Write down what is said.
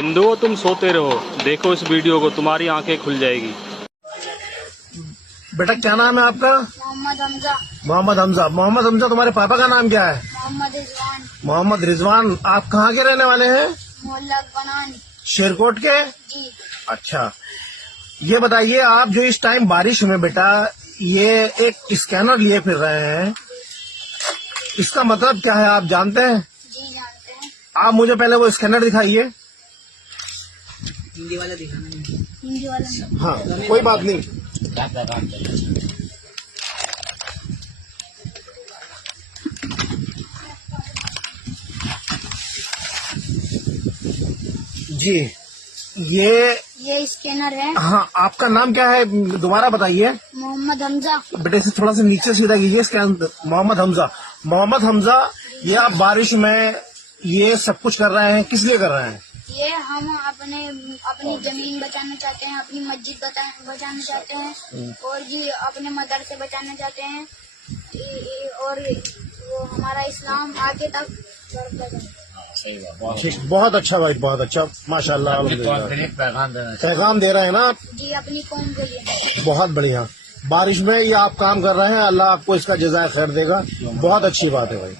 हिंदुओं तुम सोते रहो, देखो इस वीडियो को, तुम्हारी आंखें खुल जाएगी। बेटा क्या नाम है आपका? मोहम्मद हमजा। मोहम्मद हमजा। मोहम्मद हमजा, तुम्हारे पापा का नाम क्या है? मोहम्मद रिजवान। मोहम्मद रिजवान। आप कहाँ के रहने वाले हैं? मोहल्ला बनान। शेरकोट के? जी। अच्छा, ये बताइए, आप जो इस टाइम बारिश में बेटा ये एक स्कैनर लिए फिर रहे हैं, इसका मतलब क्या है आप जानते हैं? जी जानते हैं। आप मुझे पहले वो स्कैनर दिखाइए। हिंदी वाला दिखाना। हिंदी वाला। हाँ, कोई बात नहीं। जी, ये स्कैनर है। हाँ, आपका नाम क्या है दोबारा बताइए। मोहम्मद हमजा। बेटे से थोड़ा सा नीचे सीधा कीजिए। स्कैन। मोहम्मद हमजा। मोहम्मद हमजा, ये आप बारिश में ये सब कुछ कर रहे हैं, किस लिए कर रहे हैं? ये हम अपनी जमीन बचाना चाहते हैं, अपनी मस्जिद बचाना चाहते हैं, और जी अपने मदरसे बचाना चाहते हैं, और वो हमारा इस्लाम आगे तक बढ़ता जाए। ठीक, बहुत अच्छा भाई, बहुत अच्छा, माशाल्लाह। पैगाम दे रहे हैं ना आप? जी अपनी कौम के लिए। बहुत बढ़िया। बारिश में ये आप काम कर रहे हैं, अल्लाह आपको इसका जज़ाए खैर देगा। बहुत अच्छी बात है भाई।